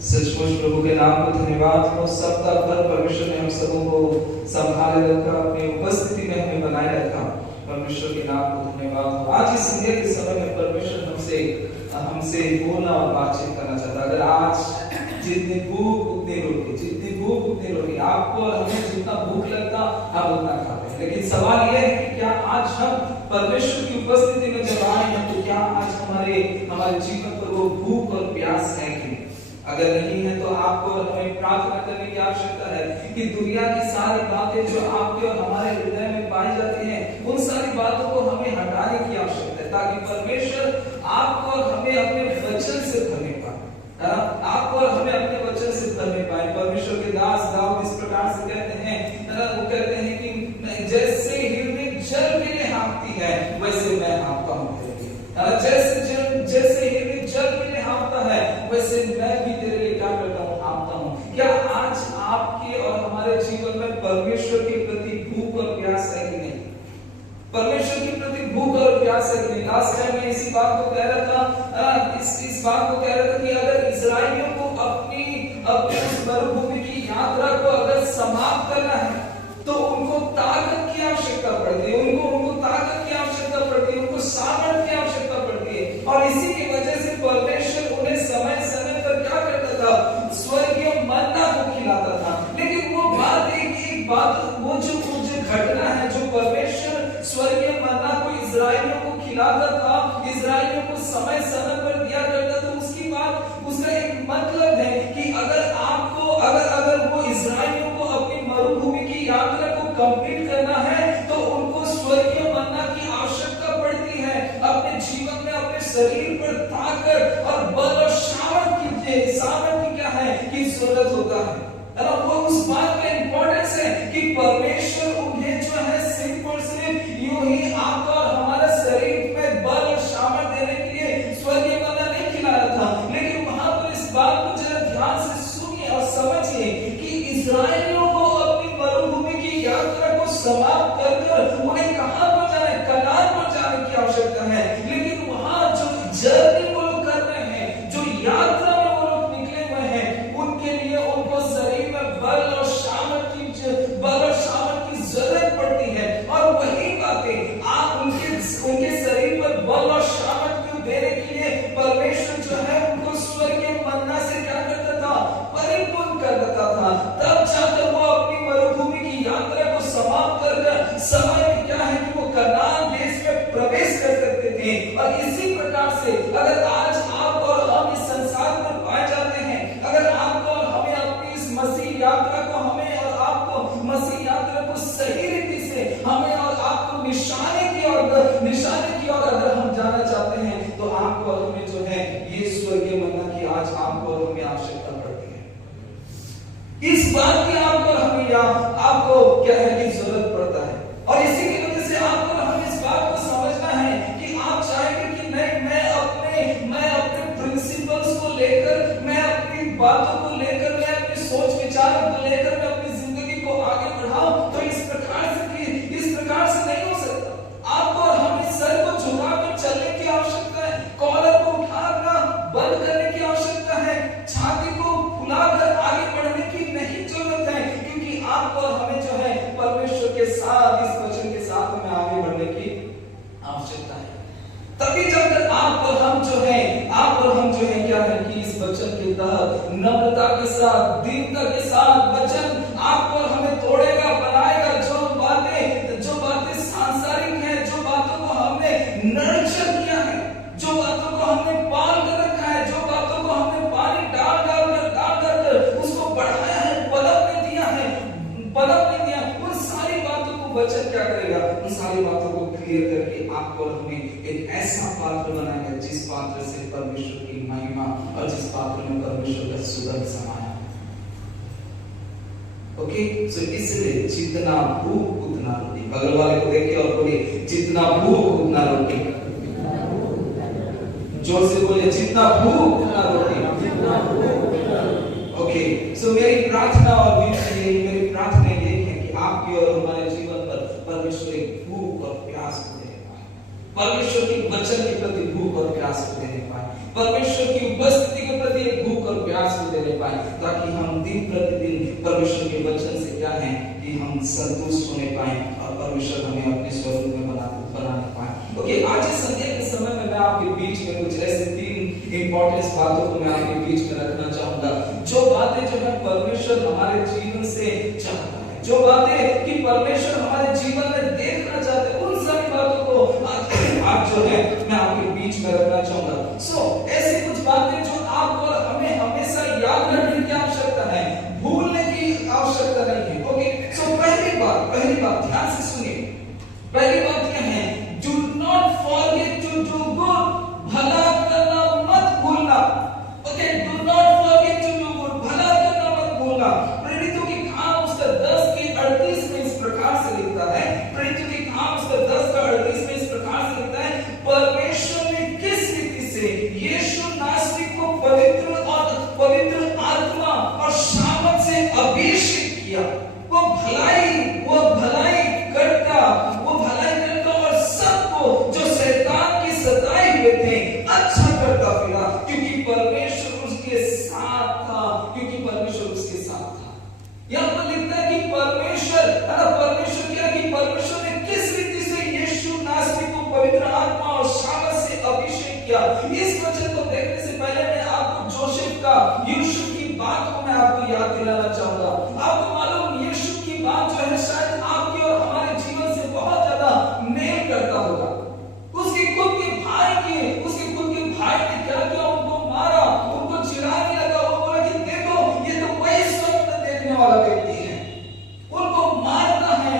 सचमुच प्रभु के नाम को धन्यवाद हो। सप्ताह भर परमेश्वर ने हम सबों को संभाले रखा, अपनी उपस्थिति में हमें बनाए रखा। परमेश्वर के नाम को धन्यवाद हो। आज इस संध्या के समय में परमेश्वर हमसे बोलना और बातचीत करना चाहता है। अगर आज जितनी भूख उतनी रोटी, जितनी भूख उतनी रोटी, आपको और हमें जितना भूख लगता हम उतना खाते हैं। लेकिन सवाल यह है कि क्या आज हम परमेश्वर की उपस्थिति में जब आए हैं तो क्या आज हमारे जीवन पर वो भूख और प्यास है कि नहीं? अगर नहीं है तो आपको और हमें प्रार्थना करने की आवश्यकता है कि दुनिया की सारी बातें जो आपके और हमारे हृदय में पाई जाती हैं, उन सारी बातों को हमें हटाने की आवश्यकता है, ताकि परमेश्वर आपको और हमें अपने वचन से भरने पाए। आपको और हमें अपने वचन से भरने पाए। परमेश्वर के दास दाऊद इस प्रकार से कहते हैं, वो कहते हैं कि जैसे हिरनी जल के लिए हाँफती है, वैसे मैं हाँफता हूँ। जैसे हिरनी जल के लिए हाँफता है, वैसे मैं भी तेरे लिए क्या करता हूँ, हाँफता हूँ। क्या आज आपके और हमारे जीवन में परमेश्वर के प्रति भूख और प्यास है कि नहीं? परमेश्वर के प्रति भूख और प्यास है कि नहीं? लास्ट टाइम मैं इसी बात को कह रहा था, इस बात को कह रहा था कि अगर इस्राएलियों को अपनी उस मरुभूमि की यात्रा को अगर समाप्त करना है तो उनको ताकत की आवश्यकता पड़ती है, उनको ताकत की आवश्यकता पड़ती है, उनको सामर्थ्य की आवश्यकता पड़ती है। और इसी की वजह से परमेश्वर उन्हें समय समय पर क्या करता था? स्वर्गीय मन्ना को खिलाता था। लेकिन वो बात एक बात, वो जो घटना है जो परमेश्वर स्वर्गीय मन्ना को इस्राएलियों को खिलाता था, इस्राएलियों को समय समय पर दिया करता था, उसकी बात, उसका एक मतलब है कि अगर वो इस्राएलियों को अपनी मरुभूमि की यात्रा को कंप्लीट करना है तो उनको स्वर्गीय मन्ना की आवश्यकता पड़ती है। अपने जीवन में अपने शरीर पर ताकत और बल और सामर्थ्य क्या है कि जरूरत होता है। वो उस बात का इंपॉर्टेंस है कि परमेश्वर उन्हें जो है सिंपल सिर्फ यूं ही आपका और हमारा शरीर में बल और सामर्थ्य देने के लिए स्वर्गीय मन्ना नहीं खिलाया था। लेकिन वहां पर इस बात को जरा ध्यान से सुनिए और समझिए कि इस्राएलियों को अपनी मरुभूमि की यात्रा को समाप्त कर उन्हें कहां पहुंचाना है? कनान पहुंचाने की आवश्यकता है। लेकिन वहां जो जर्नी वो लोग कर रहे हैं, जो यात्रा में वो लोग निकले हुए हैं, उनके लिए उनको शरीर में बल और सामर्थ्य की जरूरत पड़ती है। और वही बातें आप उनके शरीर पर बल और सामर्थ्य देने के लिए परमेश्वर जो है उनको स्वर्गीय मन्ना से क्या करता था? परिपूर्ण कर देता था। तब जाकर वो अपनी मरुभूमि की यात्रा को समाप्त कर समय में क्या है कि वो कनान देश में प्रवेश कर सकते थे। और इसी प्रकार से अगर आज आप और हम इस संसार में पाए जाते हैं, अगर आपको और हमें अपनी इस मसीह यात्रा को, हमें और आपको मसीह यात्रा को सही रीति से हमें और आपको निशाने की ओर अगर हम जाना चाहते हैं तो आपको और हमें जो है ये स्वर्गीय मन्ना की आज आपको और हमें आवश्यकता पड़ती है। इस बात की आपको और हमें आपको क्या है कि जरूरत पड़ता है। और इसी की वजह से आपको और हमें इस बात को समझना है कि आप चाहेंगे कि नहीं, मैं अपने प्रिंसिपल्स को लेकर, मैं अपनी बातों को लेकर, मैं अपनी सोच विचारों को लेकर मैं अपनी जिंदगी को आगे बढ़ाऊं, तो इस प्रकार से नहीं हो सकता। आपको और हमें सर को झुकाकर चलने की आवश्यकता है, कॉलर को उठाना बंद करने की आवश्यकता है, छाती को फुलाकर आगे बढ़ने की नहीं जरूरत है, क्योंकि आपको और हमें जो है परमेश्वर के साथ, इस वचन के साथ हमें आगे बढ़ने की आवश्यकता है। तभी जब तक आप और हम जो है क्या है कि इस वचन के तहत नम्रता के साथ, दीनता के साथ वचन आपको और हमें तोड़ेगा, बनाएगा। जो बातें सांसारिक हैं, जो बातों को हमने नर्चर किया है, जो बातों को हमने पाल कर रखा है, जो बातों को हमने पानी डाल कर उसको बढ़ाया है, पनपने दिया, उन सारी बातों को वचन क्या करेगा? उन सारी बातों को क्लियर करके आपको और हमें एक ऐसा पात्र बनाएगा जिस पात्र से परमेश्वर की महिमा और जिस पात्र में परमेश्वर का सुगंध समाया। ओके, सो इसलिए जितना भूख उतना रोटी। बगल वाले को देखिए और बोलिए, जितना भूख उतना रोटी। जोर से बोलिए, जितना भूख उतना रोटी। ओके, सो मेरी प्रार्थना मेरी प्रार्थना ये है कि आपके और हमारे जीवन पर परमेश्वर एक भूख और प्यास को देने पाए, परमेश्वर के वचन के प्रति भूख और प्यास को देने पाए, परमेश्वर की उपस्थिति के प्रति एक भूख और प्यास को देने पाए, ताकि हम दिन प्रतिदिन परमेश्वर के वचन से क्या है कि हम संतुष्ट होने पाए और परमेश्वर हमें अपने स्वरूप में बनाने पाए। ओके, आज इस संध्या के समय में मैं आपके बीच में कुछ ऐसे 3 इंपॉर्टेंट बातों को मैं आपके बीच में रखना चाहूंगा, जो बातें जो है परमेश्वर हमारे जीवन से चाहता है, जो बातें कि परमेश्वर हमारे जीवन में देखना चाहते हैं, उन सारी बातों को आज जो है मैं आपके बीच में रखना चाहूंगा। सो ऐसी कुछ बातें जो आप और हमें हमेशा याद रखने की आवश्यकता है, भूलने की आवश्यकता नहीं है। ओके, सो पहली बात ध्यान से सुनिए। पहली बात यह है, do not forget to do good, भला करना मत भूलना। Okay, do not forget to do good, भला करना मत भूलना। प्रेरितों की काम उसका 10:38 में इस प्रकार से लिखता है, प्रेरितों की काम उसका 10:38 में इस प्रकार से लिखता है, परमेश्वर ने किस रीति से यीशु नासरी को पवित्र आत्मा और सामर्थ से अभिषेक किया। वो भलाई करता और सबको जो शैतान की सताए हुए थे अच्छा करता फिरा, क्योंकि परमेश्वर उसके साथ था। यहाँ पर लिखता है कि परमेश्वर ने किस रीति से यीशु नासरी को पवित्र आत्मा और सामर्थ से अभिषेक किया। इस वचन को देखने से पहले मैं आपको जोसेफ का यूसुफ की बात को मैं आपको याद दिलाना चाहूंगा। आपको मालूम यूसुफ की बात जो है शायद आपके और हमारे जीवन से बहुत ज्यादा मेल करता होगा। उसके खुद के भाई ने क्या किया, उनको मारा, उनको चिढ़ाने लगा। वो बोला कि देखो ये तो वही स्वप्न देखने वाला व्यक्ति है। उनको मारता है,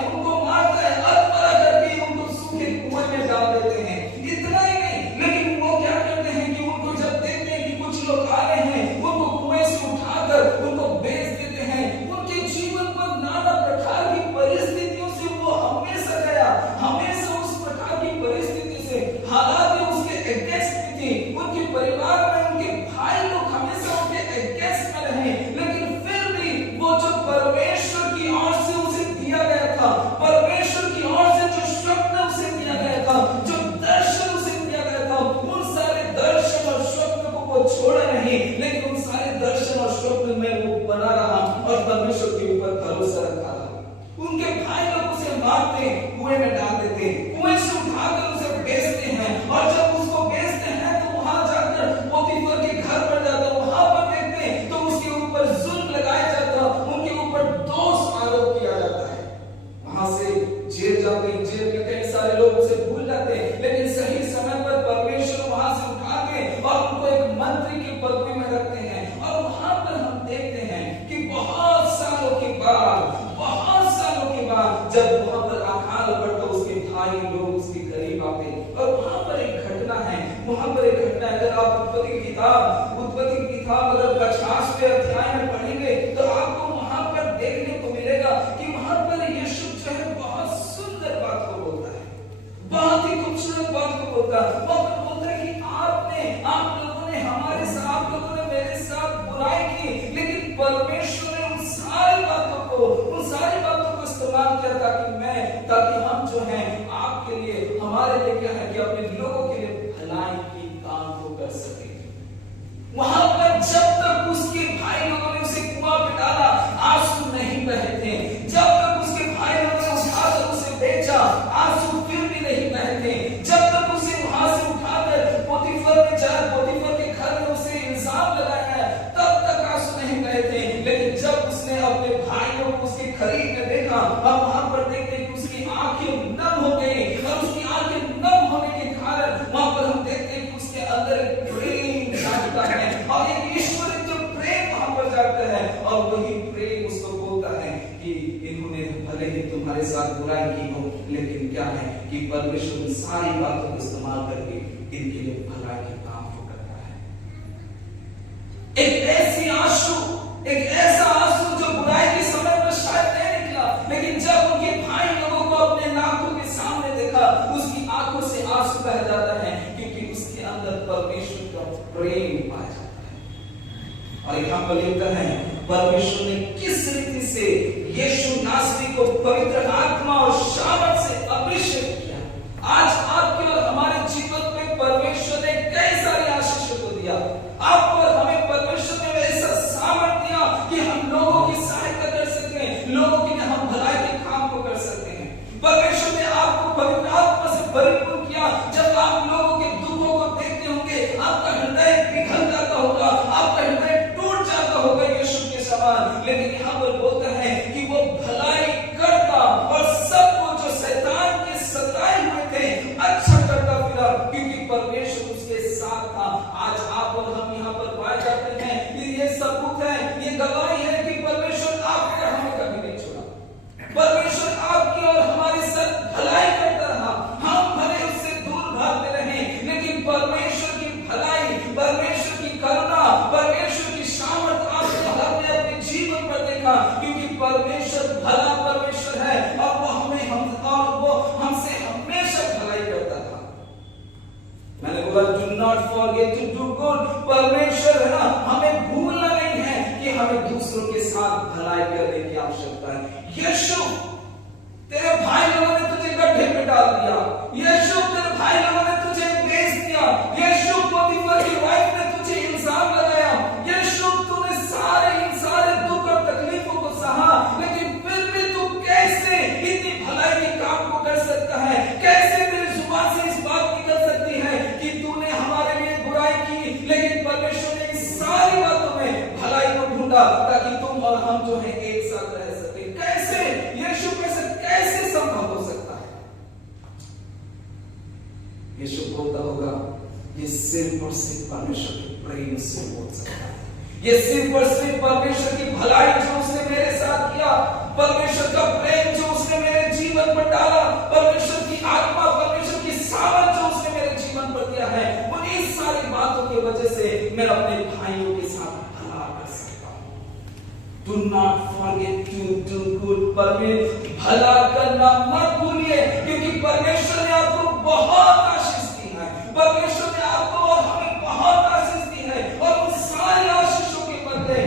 अधमरा करके उनको सूखे कुएं में डाल देते हैं। इतना ही नहीं, लेकिन वो क्या करते हैं कि उनको जब देखते हैं कि कुछ लोग आ रहे हैं, उनको कुएं से उठाकर उनको बेच देते हैं। उनके जीवन पर नाना प्रकार की परिस्थितियों से वो हमेशा गया, हमेशा उस प्रकार की परिस्थिति से, हालात उसके अगेंस्ट थी। उनके परिवार में उनके भाई लोग हमेशा उनके अगेंस्ट में रहे, लेकिन फिर भी वो जो परमेश्वर की ओर से उसे दिया गया था, परमेश्वर की ओर से जो स्वप्न उसे दिया गया था, जो दर्शन उसे दिया गया था, उन सारे दर्शन और स्वप्न को वो छोड़ा नहीं, लेकिन उन सारे दर्शन और स्वप्न में वो बना रहा और परमेश्वर के ऊपर भरोसा रखा रहा। उनके भाई लोग उसे मारते, कुएं में डाल देते, कुएं से उठाकर उसे बेचते हैं, और जब उसको बेचते हैं तो वहां जाकर पोतीफर के घर पर जाता, वहां पर देखते हैं तो उसके ऊपर जुल्म लगाया जाता, उनके ऊपर दोष आरोप किया जाता है। वहां से जेल जाते हैं, जेल में कई सारे लोग उसे भूल जाते हैं, लेकिन सही समय पर परमेश्वर वहां से उठाते और उनको एक मंत्री की पदवी में रखते हैं। और वहां पर हम देखते हैं कि बहुत सालों के बाद जब वहां पर अकाल पड़ता, उसके भाई लोग उसके करीब आते, और वहां पर एक घटना है। अगर आप उत्पत्ति की किताब अगर 50वें अध्याय में पढ़ेंगे तो आपको वहां पर देखने को मिलेगा कि वहां पर यीशु जो है बहुत सुंदर बात को बोलता है, बहुत ही खूबसूरत बात को बोलता है। वहां पर बोलता है कि आप लोगों ने मेरे साथ बुराई की, लेकिन परमेश्वर ने उन सारी बातों को इस्तेमाल किया ताकि हम जो हैं आपके लिए, हमारे लिए क्या है कि अपने लोगों के लिए भलाई की काम को कर सके। वहां पर जब तक उसके भाई लोगों ने उसे कुआं में डाला, आंसू नहीं बहे थे। जब तक उसके भाई लोगों ने उठाकर उसे बेचा, आंसू फिर भी नहीं बहे थे। जब तक उसे वहां से उठाकर पोतीफर के घर में उसे इल्जाम लगाया, तब तक आंसू नहीं बहे थे। लेकिन जब उसने अपने भाइयों को उसके करीब में देखा, अब वहां पर देखते कि उसकी आंखें नम हो गई, और उसकी आंखें नम होने के कारण वहां पर हम देखते हैं कि उसके अंदर प्रेम जागता है, और एक ईश्वरीय जो प्रेम वहां पर जागता है, और वही प्रेम उसको बोलता है कि इन्होंने भले ही तुम्हारे साथ बुराई की हो, लेकिन क्या है कि परमेश्वर उन सारी बातों को इस्तेमाल करके इनके लिए भलाई के काम को करता है। एक ऐसा आंसू जो बुराई के समय में शायद नहीं निकला, लेकिन जब उनके भाई लोगों को अपने आंखों के सामने देखा, उसकी आंखों से आंसू बह जाता है, क्योंकि उसके अंदर परमेश्वर का प्रेम पाया जाता है। और यहाँ पर लिखता है, परमेश्वर ने किस रीति से यीशु नासरी को पवित्र आत्मा और सामर्थ से अभिषेक किया। आज आपके और हमारे जीवन में परमेश्वर ने कई सारी आशीषों को दिया, आपको और हमें परमेश्वर ने ऐसा सामर्थ ये सबूत है, ये गवाही है कि परमेश्वर आपको और हमें कभी नहीं छोड़ा। परमेश्वर आपकी और हमारी सब भलाई करता रहा। हम भले उससे दूर भागते रहे, लेकिन परमेश्वर की भलाई, परमेश्वर की करुणा, परमेश्वर की सामर्थ आपने हमने अपने जीवन पर देखा, क्योंकि परमेश्वर भला परमेश्वर है और वो हमसे हमेशा भलाई करता था। मैंने बोला do not forget to do good. परमेश्वर है ना, हमें भूलना नहीं है कि हमें दूसरों के साथ भलाई करने की आवश्यकता है। यीशु, तेरे भाई लोगों ने तुझे गड्ढे में डाल दिया। यीशु, तेरे भाई लोगों ने तुझे बेच दिया। यीशु, पोतीफर की वाइफ ने तुझे इल्जाम लगाया। यीशु, तूने सारे दुख और तकलीफों को सहा, लेकिन फिर भी तू कैसे इतनी भलाई के काम को कर सकता है? कैसे तेरी जुबान से इस बात निकल सकती है कि तूने हमारे लिए बुराई की, लेकिन परमेश्वर ने इस सारी बातों में भलाई को ढूंढा ताकि तुम और हम जो है एक साथ रह सके। कैसे यीशु में से कैसे संभव हो सकता है? यीशु बोलता होगा, ये सिर्फ और सिर्फ परमेश्वर के प्रेम से बोल सकता है। ये सिर्फ और सिर्फ परमेश्वर की भलाई जो उसने मेरे साथ किया, परमेश्वर का प्रेम जो उसने मेरे जीवन पर डाला, परमेश्वर की आत्मा, परमेश्वर की सामर्थ जो उसने मेरे जीवन पर दिया है, उन्हीं सारी बातों की वजह से मैं अपने भाइयों के साथ भला कर सकता हूं। Do not forget to do good. परमेश्वर भला करना मत भूलिए, क्योंकि परमेश्वर ने आपको बहुत आशीष दी है। परमेश्वर ने आपको और हमें बहुत आशीष दी है, और उन सारी आशीषों के बदले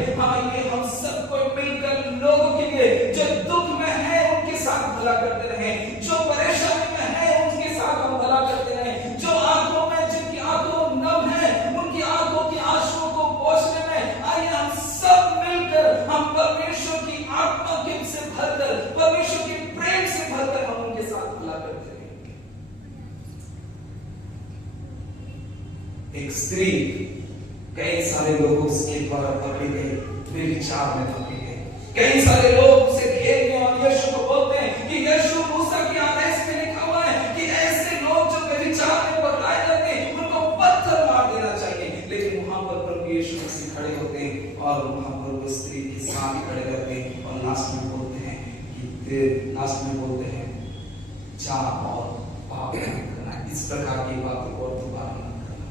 हम सबको मिलकर लोगों के लिए जो दुख में है उनके साथ भला करते रहे, जो परेशानी में है उनके साथ हम भला करते रहे, जो आंखों में जिनकी आंखों नम है उनकी आंखों की आंसुओं को पोंछने में आइए हम सब मिलकर हम परमेश्वर की आत्मा के से भरकर, परमेश्वर के प्रेम से भरकर हम उनके साथ भला करते रहे। एक स्त्री कई सारे लोगों के द्वारा पकड़े गए, विचार में पकड़े गए। कई सारे लोग उसे घेरते हैं और यीशु को बोलते हैं कि यीशु, मूसा के आदेश में लिखा हुआ है कि ऐसे लोग जो विचार में पकड़ाए जाते हैं उनको पत्थर मार देना चाहिए। लेकिन वहां पर प्रभु यीशु मसीह खड़े होते हैं और वहां पर वो स्त्री के साथ खड़े रहते हैं और लास्ट में बोलते हैं जा और पाप नहीं करना। इस प्रकार की बातों को दोबारा मत करना।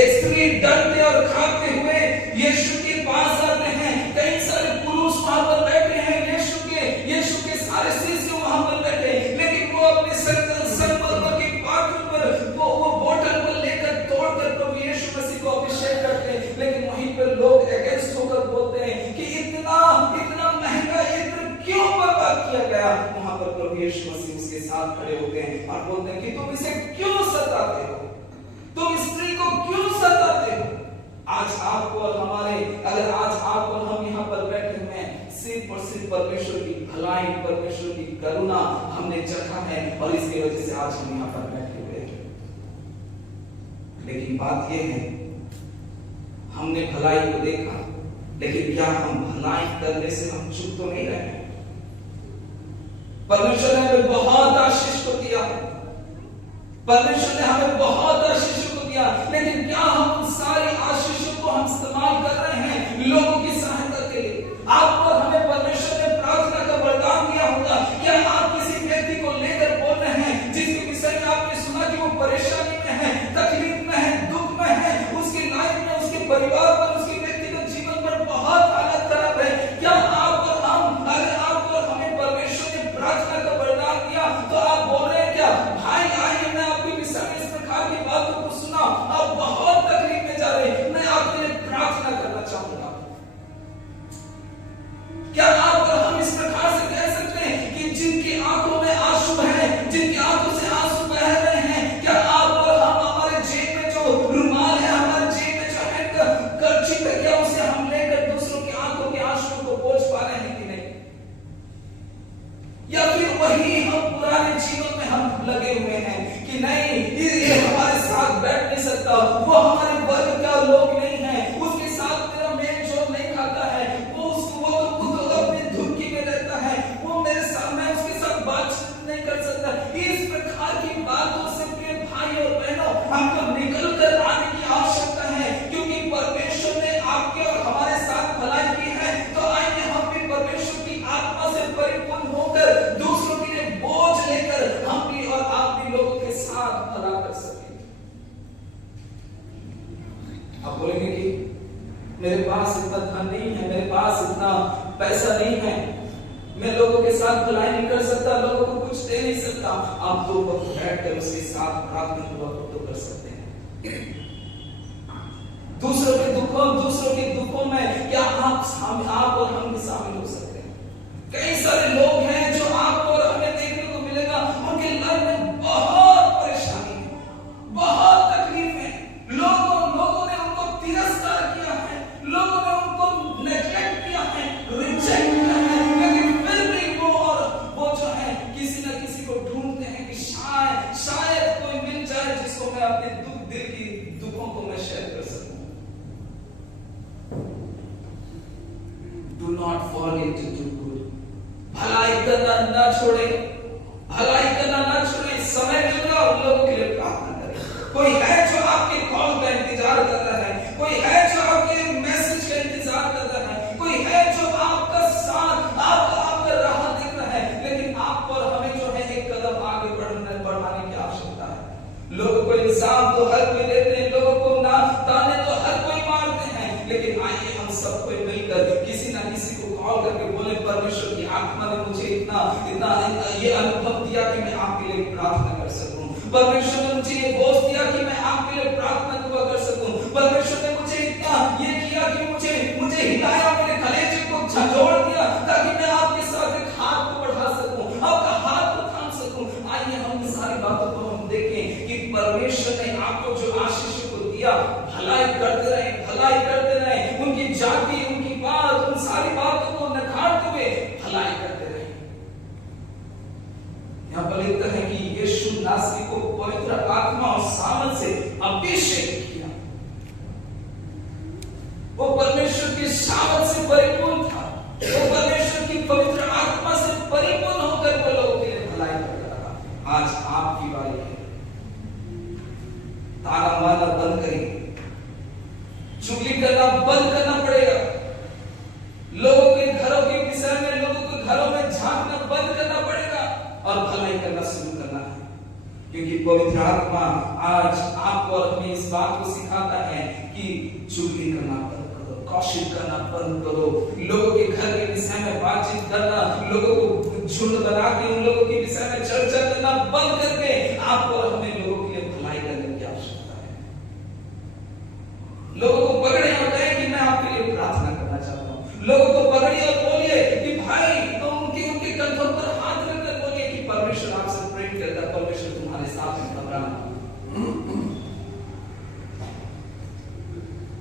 एक स्त्री डरते और कांपते हुए यीशु के पास आते हैं। कई सारे पुरुष वहां पर बैठे हैं, यीशु के सारे शिष्य वहां पर बैठे, लेकिन वो अपने संपर्क के पात्र पर वो बोतल पर लेकर तोड़कर प्रभु यीशु मसीह को अभिषेक करते हैं। लेकिन वहीं पर लोग अगेंस्ट होकर बोलते हैं कि इतना महंगा इत्र क्यों बर्बाद किया गया। वहां पर प्रभु यीशु मसीह उसके साथ खड़े होते हैं और बोलते हैं कि तुम इसे क्यों सताते हो, तुम स्त्री को क्यों सताते हो। आज आपको और अगर आज आप और हम यहाँ पर बैठे हुए हैं, सिर्फ और सिर्फ परमेश्वर की भलाई, परमेश्वर की करुणा हमने चखा है और इसकी वजह से आज हम यहाँ पर बैठे हुए हैं। लेकिन बात यह है, हमने भलाई को देखा, लेकिन क्या हम भलाई करने से हम चुप तो नहीं रहे। परमेश्वर ने हमें बहुत आशीष को दिया, परमेश्वर ने हमें बहुत आशीष को दिया, लेकिन क्या हम उन सारी आशीषों को हम इस्तेमाल कर रहे हैं लोगों की सहायता के लिए। आपको और हमें परमेश्वर ने प्रार्थना का वरदान दिया होगा। क्या आप किसी व्यक्ति को लेकर बोल रहे हैं जिसके विषय में आपने सुना कि वो परेशानी में है, तकलीफ में है, दुख में है, उसकी लाइफ में, उसके परिवार पर, उसके व्यक्तिगत जीवन पर बहुत हालत खराब है। क्या आप और हम, अगर आपको और हमें परमेश्वर ने प्रार्थना का वरदान दिया तो आप बोल रहे हैं क्या, भाई आइए मैं आपके विषय में इस प्रकार की बातों को सुना, आप बहुत तकलीफ में जा रहे हैं, मैं आपके लिए प्रार्थना करना चाहूंगा। क्या आप और हम इस प्रकार से कह सकते हैं कि जिनकी आंखों में आंसू है, जिनकी आंखों से आंसू बह रहे हैं, क्या आप और हम हमारे जेब में जो रुमाल है, हमारे जेब में जो है कर्ची है, क्या उसे हम लेकर दूसरों की आंखों के आंसू को पोंछ पा रहे हैं कि नहीं? या फिर वही हम पुराने जीवन में हम लगे हुए हैं कि नहीं, ये हमारे साथ बैठ नहीं सकता, वो हमारे वर्ग का लोग नहीं है, उसके साथ मेरा मेल जोल नहीं खाता है, वो अपनी धुनकी में रहता है, वो मेरे साथ, मैं उसके साथ बातचीत नहीं कर सकता। इस प्रकार की बातों से प्रिय भाई और बहनों, हमको निकल कर आने की आवश्यकता है, क्योंकि परमेश्वर ने आपके और मेरे पास इतना धन नहीं है, मेरे पास इतना पैसा नहीं है, मैं लोगों के साथ भलाई नहीं कर सकता, लोगों को कुछ दे नहीं सकता। आप दो वक्त बैठकर उसके साथ प्रार्थना दुआ तो कर सकते हैं। दूसरों के दुखों में क्या आप और हम भी शामिल हो सकते हैं? कई सारे लोग हैं जो आपको और हमें देखने को मिलेगा, उनके लाइफ में बहुत परेशानी है, बहुत तकलीफ है, लोगों ने उनको तिरस्कार किया है, लोगों ने उनको नेग्लेक्ट किया है, रिजेक्ट किया है, लेकिन फिर भी वो जो है किसी न किसी को ढूंढते हैं कि शायद कोई मिल जाए जिसको मैं अपने दिल की दुखों को मैं शेयर कर सकूं। Do not forget to do good. भलाई करना ना छोड़े, भलाई करना ना छोड़े। समय मिलेगा उन लोगों के लिए प्रार्थना करें। कोई है जो आपके कॉल का इंतजार कर रहा है, कोई है जो आपके मैसेज का इंतजार कर रहा है, कोई है जो आपका साथ आपका राह देख रहा है, लेकिन आप और हमें जो है एक कदम आगे बढ़ाने की आवश्यकता है। लोगों को इल्जाम तो हर कोई देते हैं, लोगों को ना ताने तो हर कोई मारते हैं, लेकिन आइए हम सबको मिलकर किसी ना किसी को कॉल करके बोले, परमेश्वर की आत्मा ने मुझे इतना ये अनुभव दिया कि मैं आपके लिए प्रार्थना कर सकूं। परमेश्वर ने मुझे ये बोझ दिया कि मैं आपके लिए प्रार्थना दुआ कर सकूं। परमेश्वर ने मुझे इतना ये किया कि मुझे हिलाया, मेरे कलेजे को झंझोड़ दिया ताकि मैं आपके साथ एक हाथ को बढ़ा सकूं, आपका हाथ को थाम सकूं। आइए हम इन सारी बातों को हम देखें कि परमेश्वर ने आपको जो आशीष को दिया, भलाई करते रहे, उनकी जाति, उनकी बात, उन सारी बातों को नकारते हुए भलाई करते रहे। यहाँ पर लिखता है कि यीशु नासरी को पवित्र आत्मा और सामर्थ से अभिषेक किया। वो परमेश्वर की सामर्थ से परिपूर्ण था, वो परमेश्वर की पवित्र आत्मा से परिपूर्ण होकर वो लोगों के लिए भलाई करता रहा। आज आपकी बारी है, ताना मारना बंद करिए, चुगली करना बंद करना पड़ेगा, लोगों के घरों के विषय में, लोगों के घरों में झांकना बंद करना पड़ेगा और भलाई करना शुरू करना है। क्योंकि पवित्र आत्मा आज आपको और हमें इस बात को सिखाता है कि चुगली करना बंद करो, कौशिक करना बंद करो, लोगों के घर के विषय में बातचीत करना, लोगों को झुंड बना के उन लोगों के विषय में चर्चा करना बंद करके आपको और हमें लोगों के लिए भलाई करने की आवश्यकता है। लोगों को पकड़े और कहें कि मैं आपके लिए प्रार्थना करना चाहता हूं। लोगों को पकड़िए और बोलिए कि भाई, तो उनके कंधों पर हाथ रखकर बोलिए कि परमेश्वर आपसे प्रेम करता है, परमेश्वर तुम्हारे साथ है, घबराना।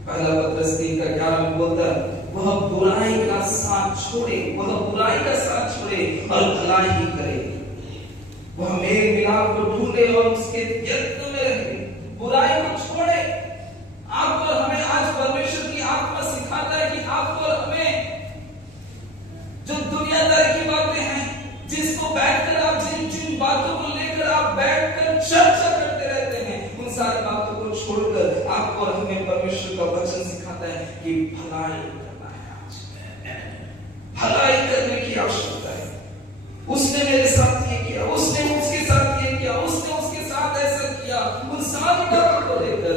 पहला पत्रस 3:11 में बोलता है, वह बुराई का साथ छोड़े, वह बुराई का साथ छोड़े और भलाई ही करे। वह मेल मिलाप को ढूंढे और उसके यत्न में रहे, बुराई को छोड़े। आपको हमें आज परमेश्वर की आत्मा सिखाता है कि आपको और हमें जो दुनियादारी की बातें हैं, जिसको बैठकर आप जिन बातों को लेकर आप बैठकर चर्चा करते रहते हैं, उन सारी बातों को छोड़कर आपको और हमें परमेश्वर का वचन सिखाता है कि भलाई करना है। आज भलाई करने की आवश्यकता है। उसने मेरे साथ ये किया, उसने उसके साथ ये किया, उसने उसके साथ ऐसा किया, उन सारी बातों को लेकर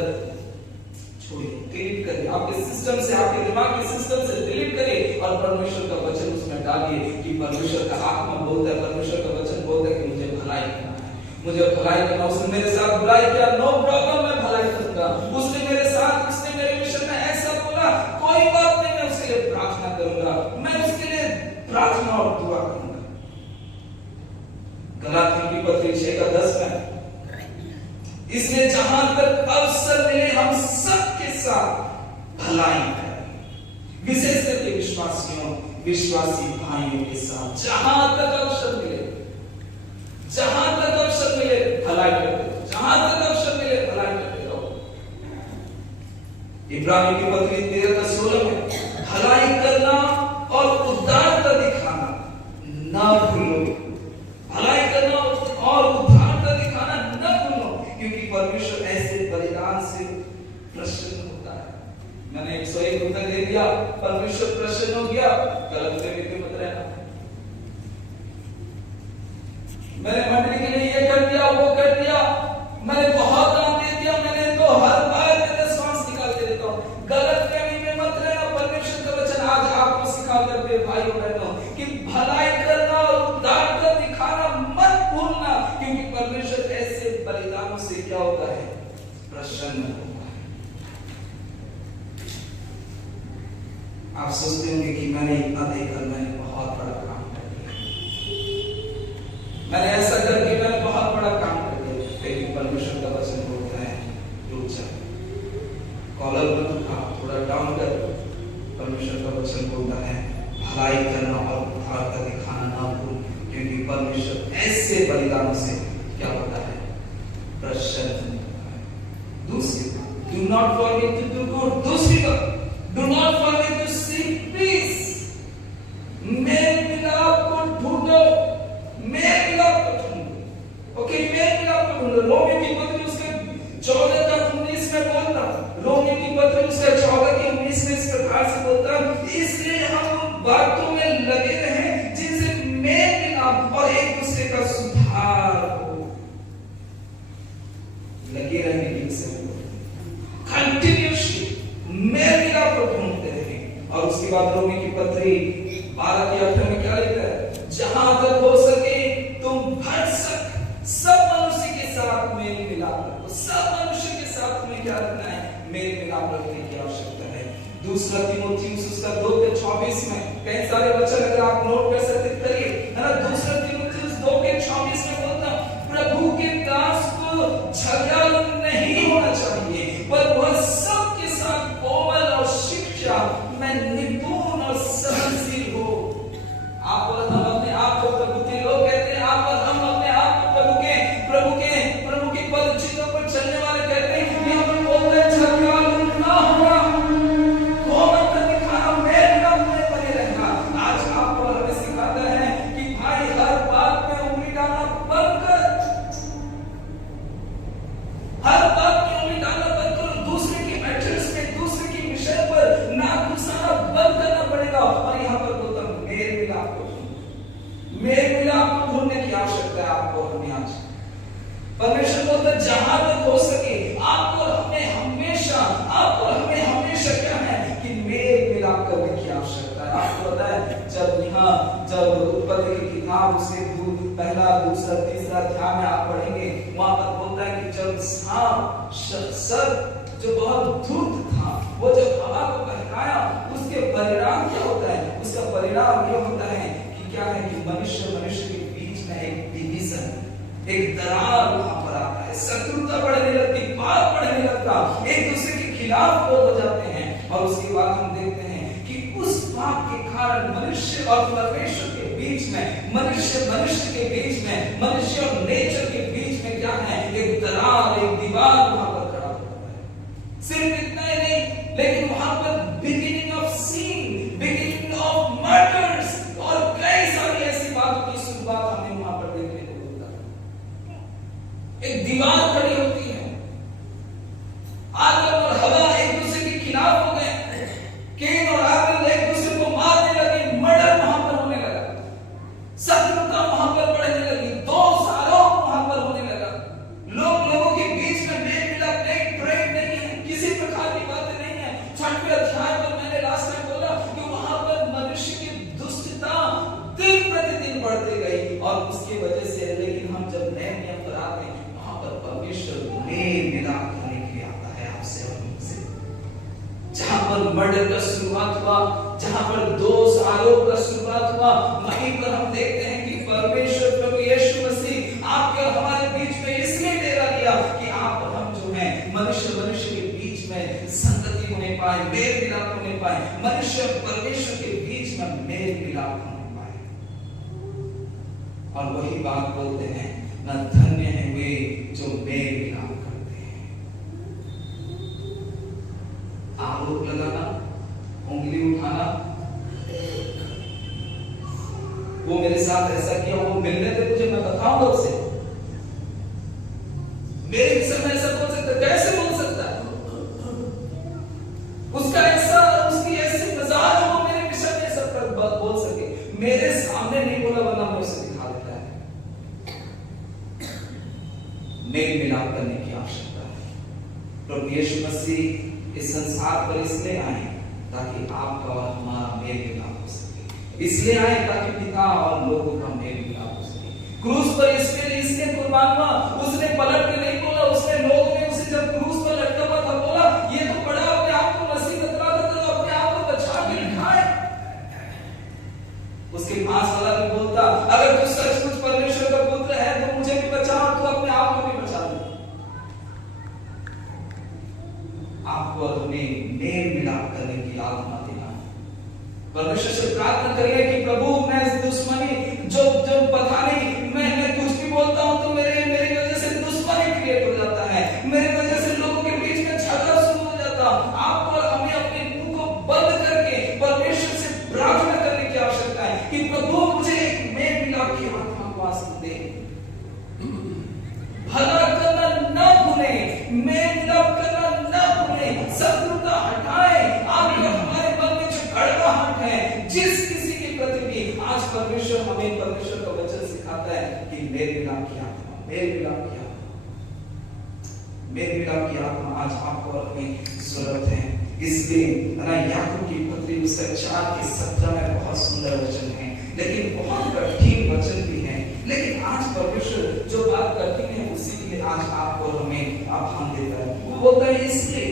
छोड़िए, डिलीट करिए, आपके सिस्टम से, आपके दिमाग के सिस्टम से डिलीट करिए और परमेश्वर का वचन उसमें डालिए कि परमेश्वर का आत्मा बोलता है, परमेश्वर का वचन बोलता है कि मुझे भलाई करना है, मुझे भलाई करना। उसने मेरे साथ बुराई किया, नो प्रॉब्लम, मैं भलाई करूंगा। उसने मेरे विषय में ऐसा बोला, कोई बात नहीं, मैं उसके लिए प्रार्थना करूंगा, मैं उसके लिए प्रार्थना और दुआ करूंगा। गलातियों की पत्री 6:10 में, इसलिए जहां तक अवसर मिले हम सबके साथ भलाई करें, विशेष करके विश्वासी भाइयों के साथ जहां तक अवसर मिले भलाई करते रहो, जहां तक अवसर मिले भलाई करते रहो। इब्रानियों की पत्री 13:16 में, भलाई करना और उदारता दिखाना ना भूलो, भलाई करना और उदारता दिखाना न भूलो, क्योंकि परमेश्वर ऐसे बलिदान से प्रसन्न होता है। मैंने 101 उत्तर दे दिया, परमेश्वर प्रसन्न हो गया, गलत से मत रहना। मैंने मंडली के लिए ये कर दिया, वो कर दिया, मैंने बहुत दान दे दिया, मैंने तो हर बार मैं रिस्पांस निकाल के देता हूं। गलत फहमी में मत रहना, मेरे भाइयों बहनों कि भलाई करना और उद्धार कर दिखाना मत भूलना, क्योंकि परमेश्वर ऐसे बलिदानों से क्या होता है, प्रसन्न होता है। आप सोचते होंगे कि मैंने इतना देकर मैंने बहुत बड़ा काम कर दिया, मैंने ऐसा करके मैंने बहुत बड़ा काम कर दिया, लेकिन परमेश्वर का वचन बोलता है रुक जा, कॉलर मत उठा, थोड़ा डाउन कर। परमेश्वर का वचन बोलता है भलाई करना और उद्धारता दिखाना ना भूल, क्योंकि परमेश्वर ऐसे बलिदानों से क्या होता है, प्रसन्न होता है। दूसरी बात, do not forget to do good। दूसरी बात, do not forget to seek peace। मेल मिलाप को ढूंढो, मेल मिलाप को ढूंढो। ओके, मेल मिलाप को ढूंढो। रोमियो की पत्री उसके 14:19 में बोलता, रोमियो की पत्री उसके 14:19 में इस प्रकार से बोलता, इसलिए हम बातों में लगे रहें जिनसे मेल मिलाप और एक दूसरे का सुधार हो। लगे रहने की से कंटिन्यूअसली मेल मिलाप को ढूंढते रहें। और उसके बाद रोमियो की पत्री 12:8 में क्या लिखता है, जहां तक हो सके तुम भरसक सब मनुष्य के साथ मेल मिलाप रखो। सब मनुष्य के साथ में क्या रखना है, मेल मिलाप रखने की आवश्यकता है। दूसरा तीमुथियुस उसका 2:24 में, कई सारे वचन अगर आप नोट कर सकते करिए, है ना। दूसरा तीमुथियुस 2:24 में बोलता, प्रभु के दास को झगड़ा नहीं होना चाहिए, पर वह सबके साथ कोमल और शिक्षा में निपुण और सहनशील हो। आप और हम अपने आप को प्रभु के लोग कहते हैं, आप और हम अपने आप को प्रभु के पद चिन्हों पर चलने वाले कहते हैं। यहाँ पर बोलता है झगड़ालू ना होना, कोमलता दिखाना, मेल मिलाप में बने रहना। आज आप और हमें सिखाता है कि भाई हर बात में उंगली डालना बंद कर, हर बात में उंगली डालना बंद करो। दूसरे के मैटर्स में, दूसरे के विषय पर नाक घुसाना बंद करना पड़ेगा। और यहाँ पर बोलता मेल मिलाप को, मेल मिलाप को ढूंढने की आवश्यकता है आपको और हमें। आज परमेश्वर बोलता है जहां तक हो सके आपको हमें हमेशा क्या है कि मेल मिलाप करने की आवश्यकता है। आपको पता है जब उत्पत्ति की किताब उसके पहला, दूसरा, तीसरा अध्याय में आप पढ़ेंगे, वहां पर बोलता है कि जब सांप सर्प जो बहुत धूर्त था, वो जब हवा को बहकाया, उसके परिणाम क्या होता है, उसका परिणाम ये होता है कि क्या है कि मनुष्य के बीच में एक डिवीजन, एक दरार वहां पर आता है, शत्रुता बढ़ने लगती, पाप बढ़ने लगता, एक दूसरे के खिलाफ लोग हो जाते हैं। और उसके बाद हम देखते हैं कि उस पाप के कारण मनुष्य और परमेश्वर के बीच में, मनुष्य के बीच में, मनुष्य और नेचर के बीच में क्या है, एक दरार, एक दीवार वहां पर खड़ा होता है। सिर्फ इतना ही नहीं, लेकिन वहां पर beginning of scene, beginning of murders और कई सारी ऐसी बातों की शुरुआत हमें वहां पर देखने को मिलता है। एक दीवार खड़ी होती है, आदम और हवा एक दूसरे के खिलाफ हो गए, कैन और आबेल एक दूसरे को मारने लगे, मर्डर वहां पर होने लगा, शत्रुता वहां पर बढ़ने लगी, दोष आरोप वहां पर होने लगा, लोगों के बीच में मेल मिलाप नहीं, प्रेम नहीं है, किसी प्रकार की बातें नहीं है। 6वें अध्याय में मैंने लास्ट टाइम बोला कि वहां पर मनुष्य की दुष्टता दिन प्रतिदिन बढ़ती गई, और उसकी वजह से, लेकिन हम जब नए नियम पर आते हैं, वहां पर परमेश्वर मेल मिलाप करने के लिए आता है आपसे और मुझसे। जहां पर मर्डर का शुरुआत हुआ, जहां पर दोष आरोप का शुरुआत हुआ, वहीं पर हम देखते हैं कि परमेश्वर प्रभु यीशु मसीह आपके और हमारे बीच में इसलिए डेरा लिया कि आप और हम जो हैं मनुष्य के बीच में संगति होने पाए, मेल मिलाप होने पाए, मनुष्य और परमेश्वर के बीच में मेल मिलाप होने पाए। और वही बात बोलते हैं, न धन्य है वे जो मेल मिलाप करते हैं। आरोप लगाना, उंगली उठाना, वो मेरे साथ ऐसा किया, वो मिलने दे मुझे, मैं बताऊंगा उसे, मेरे विषय में ऐसा बोल सकता है, कैसे बोल सकता है, उसका ऐसा, उसकी ऐसी मजाक है, वो मेरे विषय में ऐसा बोल सके, मेरे सामने नहीं बोला, वरना मैं उसे दिखा देता है। मेल मिलाप करने की आवश्यकता है। प्रभु यीशु मसीह इस संसार पर इसलिए आए ताकि आपका और हमारा मेल मिलाप हो सके। इसलिए आए ताकि पिता और लोगों का मेल मिलाप हो सके। क्रूस पर इसलिए कुर्बान हुआ। उसने पलट के नहीं बोला, उसने लोग ने उसे जब क्रूस पर लटका हुआ था बोला ये तो बड़ा अपने आप को मसीह बतला देता तो अपने आप को बचा के दिखाए। उसके पास वाला भी बोलता अगर तू सचमुच परमेश्वर का पुत्र है तो मुझे भी बचा, तू अपने आप को भी बचा ले। आपको और हमें मेल मिलाप करने की आत्मा देना। परमेश्वर से प्रार्थना करिए कि प्रभु मैं इस दुश्मनी जो पता नहीं मैं कुछ भी बोलता हूं तो मेरी वजह से दुश्मनी क्रिएट हो जाता है, मेरी वजह से लोगों के बीच में झगड़ा शुरू हो जाता। आप और हमें अपने मुंह को बंद करके परमेश्वर से प्रार्थना करने की आवश्यकता है कि प्रभु मुझे एक मेल मिलाप की आत्मा को आसन दे। भला करना न भूलें, मेल मिलाप करना न भूलें, शत्रुता हटाएं। आपके हमारे मन में जो कड़वाहट है जिस किसी के प्रति भी, आज परमेश्वर हमें परमेश्वर का वचन सिखाता है कि मेल मिलाप की आत्मा, मेल मिलाप की आत्मा, मेल मिलाप की आत्मा आज आपको और हमें जरूरत है। इसलिए याकूब की पत्री उसका 4:17 में बहुत सुंदर वचन है, लेकिन बहुत कठिन वचन भी है। लेकिन आज परमेश्वर जो बात कठिन है उसी के लिए आज आपको और हमें आह्वान देता है। वो बोलता है इसलिए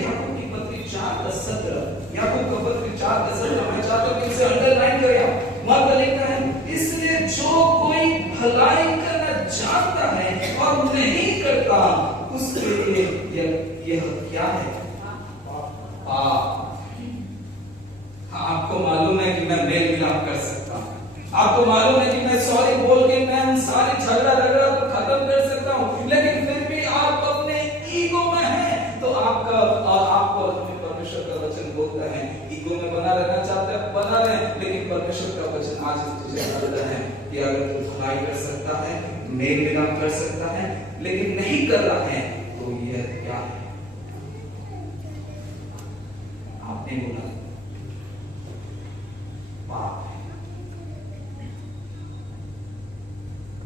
याकूब की पत्री 4:17, याकूब का पत्री 4:17 मैं चाहता हूं कि इसे अंडरलाइन करें। वहां पर लिखा है इसलिए जो कोई भलाई करना जानता है और नहीं करता उसके लिए यह क्या है? आपको मालूम है कि मैं मेल मिलाप कर सकता हूं, आपको मालूम है कि मैं सॉरी बोल के मैं सारी झगड़ा रगड़ा को खत्म कर सकता हूं, लेकिन फिर भी आप अपने ईगो में हैं तो आपका और आपको परमेश्वर का वचन बोलता है ईगो में बना रहना चाहता है बना रहे, लेकिन परमेश्वर का वचन आज तुझे कहता है कि अगर तू भलाई कर सकता है, मेल मिलाप कर सकता है, लेकिन नहीं कर रहा है तो यह क्या है? आपने बोला पाप है।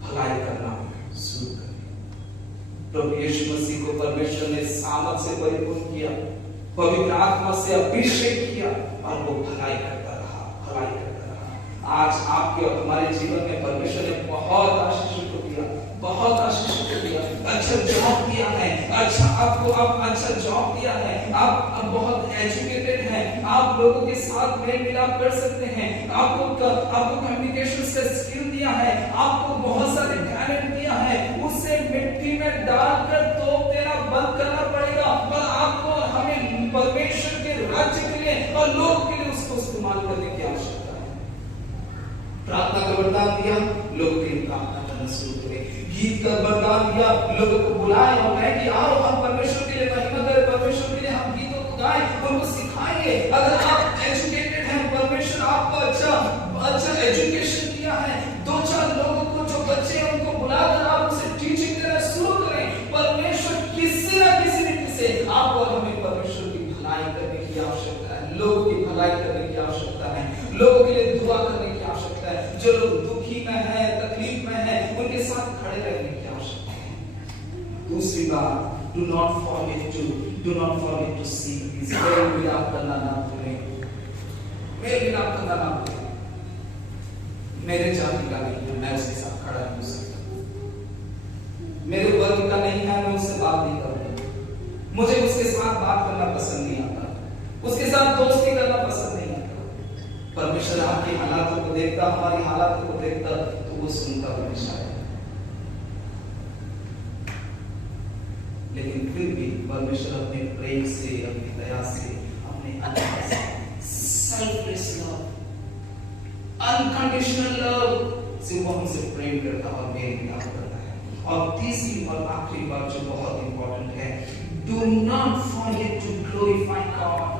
भलाई करना शुरू करें। प्रभु यीशु मसीह को परमेश्वर ने सामर्थ से परिपूर्ण किया, पवित्र आत्मा से अभिषेक किया और वो भलाई करता रहा, भलाई करता रहा। आज आपके और हमारे जीवन में परमेश्वर ने बहुत आशीष को दिया, बहुत आशीष को दिया, अच्छा जॉब दिया है, अच्छा आपको आप अच्छा जॉब दिया है, आप बहुत एजुकेटेड हैं, आप लोगों के साथ मेल मिलाप कर सकते हैं, आपको कम्युनिकेशन का स्किल दिया है, आपको बहुत सारे टैलेंट दिया है, उसे मिट्टी में डालकर तोप देना बंद करना पड़ेगा और आपको हमें परमेश्वर के राज्य के लिए और लोगों के लिए उसको इस्तेमाल करने की आवश्यकता है। प्रार्थना का वरदान दिया, लोगों के लिए प्रार्थना करना शुरू करें। गीत का वरदान दिया, लोगों को बुलाएं और कहें कि आओ हम परमेश्वर के लिए महिमा करें, परमेश्वर के लिए हम गीतों को गाएं, उनको सिखाएंगे। अगर आप एजुकेटेड हैं, परमेश्वर आपको अच्छा एजुकेशन दिया है, 2-4 लोगों को जो बच्चे हैं उनको बुलाकर आप उसे टीचिंग देना शुरू करें। परमेश्वर किसी न किसी रीति से आपको और हमें परमेश्वर की भलाई करने की आवश्यकता है, लोगों की भलाई करने की आवश्यकता है, लोगों के लिए दुआ करने की आवश्यकता है। जो लोग दुखी में है, तकलीफ में है, उनके साथ खड़े रहने की आवश्यकता है। दूसरी बात, do not forget to seek His मेल मिलाप करना ना भूलें, मेल मिलाप करना ना भूलें। मेरे जाति का नहीं है, मैं उसके साथ खड़ा नहीं हो सकता, मेरे वर्ग का नहीं है, मैं उससे बात नहीं करूंगा, मुझे उसके साथ बात करना पसंद नहीं आता, उसके साथ दोस्ती करना पसंद नहीं आता। परमेश्वर आपकी हालातों को देखता, हमारी हालातों को देखता तो वो सुनता हमेशा है, लेकिन फिर भी परमेश्वर अपने प्रेम से, अपनी दया से, अपने सेल्फलेस लव, अनकंडीशनल लव से वो हमसे प्रेम करता और मेल मिलाप करता है। और तीसरी और आखिरी बात जो बहुत इंपॉर्टेंट है, do not forget to glorify God।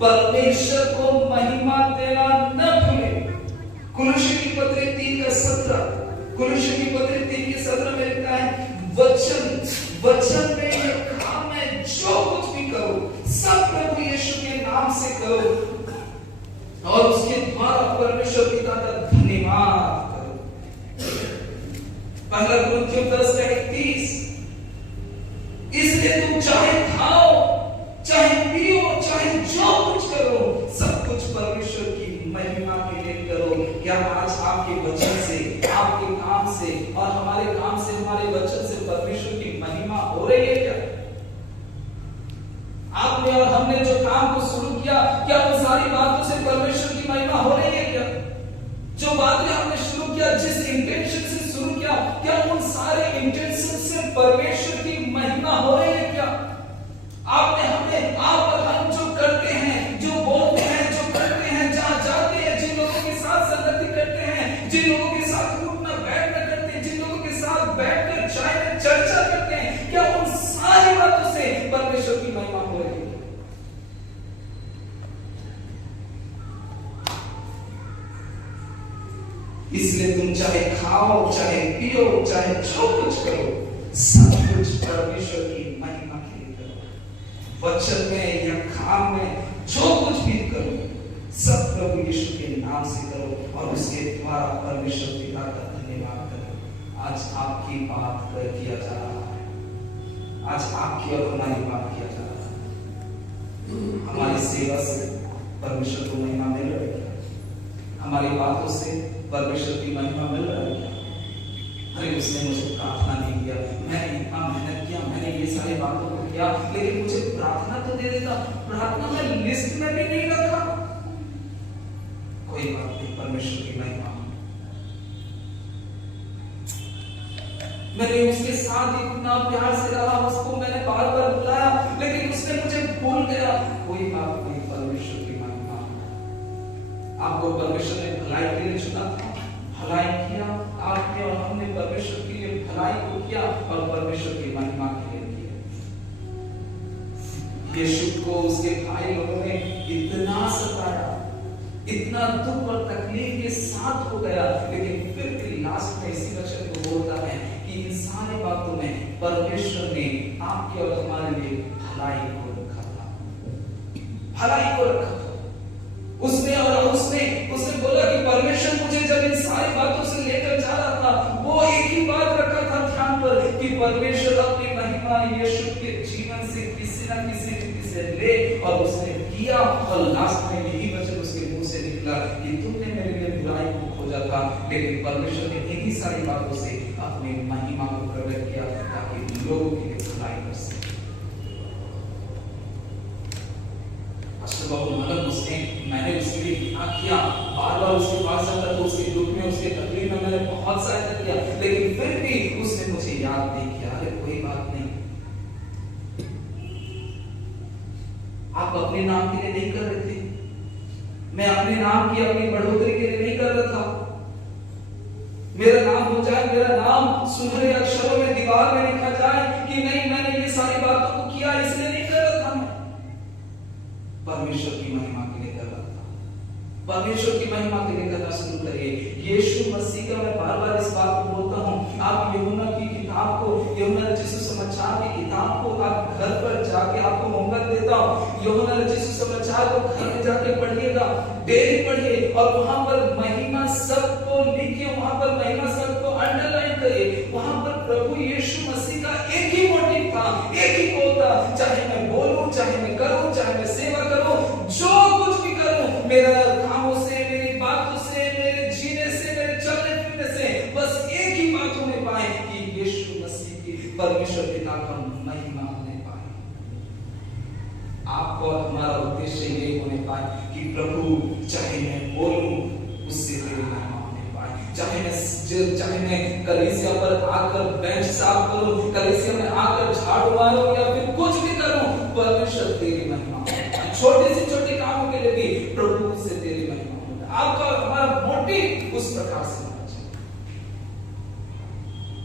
परमेश्वर को महिमा देना न भूलें। कुलुस्सी की पत्री 3:17, कुलुस्सी की पत्री 3:17 में लिखा है वचन में ये काम मैं जो कुछ भी करूं सब प्रभु यीशु के नाम से करूं और उसके द्वारा परमेश्वर पिता का धन्यवाद करूं। पहला कुरिन्थियों 10:31, इसलिए तुम चाहे खाओ, चाहे पियो, चाहे जो कुछ करो, सब कुछ परमेश्वर की महिमा के लिए करो। क्या आज आपके वचन से, आपके काम से और हमारे काम से, हमारे वचन से परमेश्वर की महिमा हो रही है क्या? आपने और हमने जो काम को शुरू किया, क्या उन सारी बातों से परमेश्वर की महिमा हो रही है क्या? जो बातें हमने शुरू किया, जिस इंटेंशन से शुरू किया, क्या उन सारे इंटेंशन से परमेश्वर की महिमा हो रही है क्या? आपने, हमने, आप और हम जो करते हैं, जो बोलते हैं, जो करते हैं, जहां जाते हैं, जिन लोगों के साथ संगति करते हैं, जिन लोगों के साथ उठना बैठना करते हैं, जिन लोगों के साथ बैठकर चाय में चर्चा करते हैं, क्या उन सारी बातों से परमेश्वर की महिमा हो रही है? इसलिए तुम चाहे खाओ, चाहे पियो, चाहे जो कुछ करो, सब कुछ परमेश्वर की महिमा के लिए करो। वचन में या काम में जो कुछ भी करो, सब प्रभु यीशु के नाम से करो और उसके द्वारा परमेश्वर पिता का धन्यवाद करो। आज आपकी बात किया जा रहा है, आज आपकी और हमारी बात किया जा रहा है। हमारी सेवा से परमेश्वर को महिमा मिल रही है, हमारी बातों से परमेश्वर की महिमा मिल रहा है क्या? अरे उसने मुझे प्रार्थना नहीं किया, मैंने इतना मेहनत किया, मैंने ये सारी बातों को किया, लेकिन मुझे प्रार्थना तो दे देता, प्रार्थना में लिस्ट में भी नहीं रखा। कोई बात नहीं, परमेश्वर की महिमा। मैंने उसके साथ इतना प्यार से रहा, उसको मैंने बार बार बुलाया, लेकिन उसने मुझे भूल गया। कोई बात नहीं, परमेश्वर की महिमा। आपको परमेश्वर ने भलाई के लिए चुना था, भलाई किया आपने और हमने, परमेश्वर के लिए भलाई को किया और परमेश्वर की महिमा के लिए किया। यीशु को उसके भाई लोगों ने इतना सताया, इतना दुख और तकलीफ के साथ हो गया, लेकिन फिर भी लास्ट में इसी वचन को बोलता है कि इन सारी बातों में परमेश्वर ने आपके और हमारे लिए भलाई को रखा था, भलाई को रखा था। उसने बोला कि परमेश्वर मुझे जब इन सारी बातों से लेकर जा रहा था, वो एक ही बात रखा था ध्यान पर कि परमेश्वर अपनी महिमा यीशु के जीवन से किसी न किसी रीति से ले, और उसने किया। और लास्ट में यही वचन उसके मुंह से निकला कि तुमने मेरे लिए बुराई को खोजा था, लेकिन परमेश्वर ने इन्हीं सारी बातों से अपनी महिमा को प्रकट किया ताकि लोगों के लिए भलाई कर सके। मैंने उसके लिए क्या किया, बार बार उसके पास जाकर, तो उसके दुख में, उसके तकलीफ में मैंने बहुत सहायता किया, लेकिन फिर भी उसने मुझे याद नहीं किया। अरे कोई बात नहीं, आप अपने नाम के लिए नहीं कर रहे थे, मैं अपने नाम की, अपनी बढ़ोतरी के लिए नहीं कर रहा था। मेरा नाम हो जाए, मेरा नाम सुनहरे अक्षरों में दीवार में लिखा जाए कि नहीं, मैंने ये सारी बातों को किया, इसलिए नहीं कर रहा था। मैं परमेश्वर की महिमा के लिए कर रहा था, परमेश्वर की महिमा के लिए करना शुरू करिए। यीशु मसीह का मैं बार बार इस बात को बोलता हूँ, आप यूहन्ना की किताब को, यूहन्ना रचित सुसमाचार की किताब को आप घर पर जाके, आपको मोहब्बत देता हूँ, यूहन्ना रचित सुसमाचार को घर में जाके पढ़िएगा, डेली पढ़िए, और वहां पर महिमा सबको लिखिए, वहां पर महिमा सबको अंडरलाइन करिए। वहां पर प्रभु यीशु मसीह का एक ही मोटिव था, एक ही गोल था, चाहे मैं बोलूं, चाहे मैं करूं, चाहे मैं सेवा करूं, जो कुछ भी करूं, मेरा कामों से, मेरी बातों से, मेरे जीने से, मेरे चलने फिरने से, बस एक ही बात होने पाए कि यीशु मसीह की, परमेश्वर पिता का महिमा होने पाए। आपको और हमारा उद्देश्य ये होने पाए कि प्रभु, चाहे मैं बोलूं, उससे तेरी महिमा होने पाए, चाहे मैं कलीसिया पर आकर बेंच साफ करूं, कलीसिया में आकर झाड़ू मारूं, या फिर कुछ भी करूं, परमेश्वर तेरी महिमा होने पाए। छोटे से छोटे कामों के लिए भी प्रभु से तेरी महिमा होने पाए। आपका और हमारा मोटिव उस प्रकार से होना चाहिए।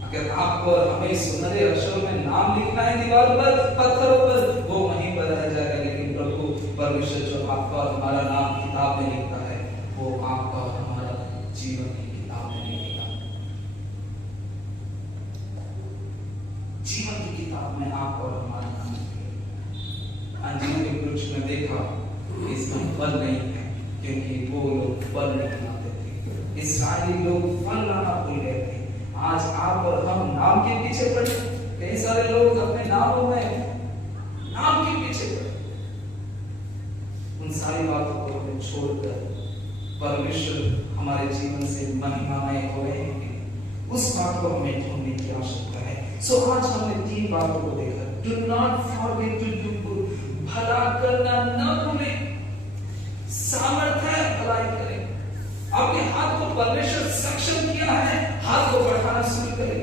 अगर आपको और हमें सुनहरे अक्षरों में नाम लिखना है दीवार पर, पत्थरों पर, वो वहीं पर रह जाएगा, लेकिन प्रभु परमेश्वर जो आपका और हमारा नाम किताब में लिखता है, वो आपका और हमारा जीवन की किताब में लिखेगा। जीवन की किताब में आपका और हमारा नाम लिखेगा। अंजीर के वृक्ष में देखा, इसमें फल नहीं है, क्योंकि वो लोग फल नहीं लाते थे। इस्राएली लोग फल लाना भूल गए थे। आज आप और हम नाम के पीछे पड़े, कई सारे लोग अपने नामों में नाम के पीछे पड़े, उन सारी बातों को छोड़कर परमेश्वर हमारे जीवन से महिमामय हो रहे हैं, उस बात को हमें ढूंढने की आवश्यकता है। सो आज हमने 3 बातों को देखा। Do not forget to do good, भला करना न भूलें। सामर्थ्य है भलाई करें। आपके हाथ को परमेश्वर सक्षम किया है, हाथ को बढ़ाना शुरू करें।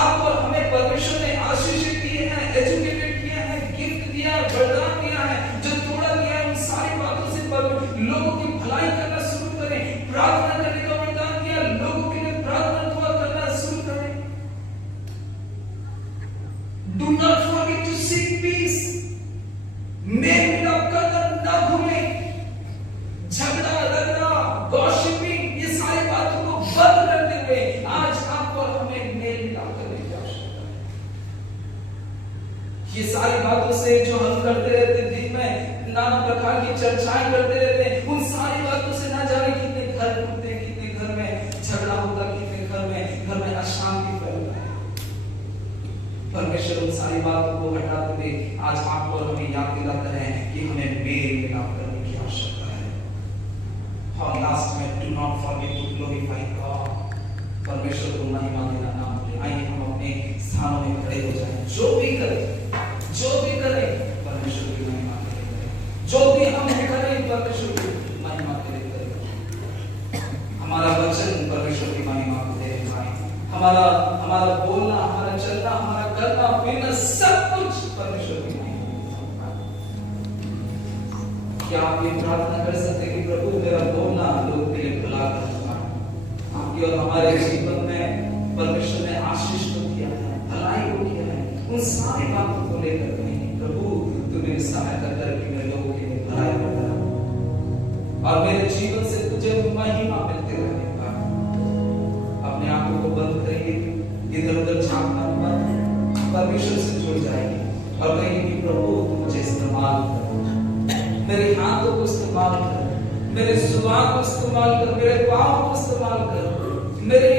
आपको और हमें परमेश्वर ने आशीष दिए हैं, एजुकेटेड किया है, गिफ्ट दिया है, वरदान दिया है। जो तोड़ा दिया है उन सारी बातों से लोगों की भलाई करना शुरू करें। प्रार्थना करने का वरदान दिया, लोगों के लिए प्रार्थना दुआ करना शुरू करें। Do not forget to seek peace, मेल मिलाप करना न भूलें। झगड़ा रगड़ा गॉसिपिंग, ये सारी बातों को बंद करते हुए आज आपको और हमें मेल मिलाप करने की आवश्यकता है। ये सारी बातों से जो हम करते रहते दिन में नाना प्रकार की चर्चाएं करते रहते हैं, उन सारी बातों से ना जाने कितने घर टूटते हैं, कितने घर में झगड़ा होता है, कितने घर में अशांति फैलता है। परमेश्वर उन सारी बातों को हटाते हुए आज आपको और हमें याद दिलाता है कि हमें मेल मिलाप करने की आवश्यकता है। और लास्ट में do not forget to glorify God, परमेश्वर को महिमा देना ना भूलें। आइए हम अपने स्थानों में खड़े हो जाएं। जो भी करें परमेश्वर की महिमा करें। जो भी हम करें परमेश्वर की महिमा करें। हमारा वचन परमेश्वर की महिमा को दे भाई। हमारा बोलना, हमारा चलना, हमारा करना फिरना सब कुछ परमेश्वर की महिमा। क्या आप ये प्रार्थना कर सकते हैं कि प्रभु मेरा बोलना लोगों के लिए भला करना। आपके और हमारे जीवन में परमेश्वर ने आशीष को दिया है, भलाई को दिया है। उन सारी बातों को लेकर कहें प्रभु तू मेरी सहायता कर कि मैं लोगों के लिए भलाई करता रहूं और मेरे जीवन से तुझे महिमा मिलते रहे। अपने आंखों को बंद करिए, इधर-उधर झांकना बंद, परमेश्वर से जुड़ जाइए और कहिए कि प्रभु मुझे इस्तेमाल कर, मेरे हाथों को इस्तेमाल कर, मेरे जुबान को इस्तेमाल कर, मेरे पाँव को इस्तेमाल कर, मेरे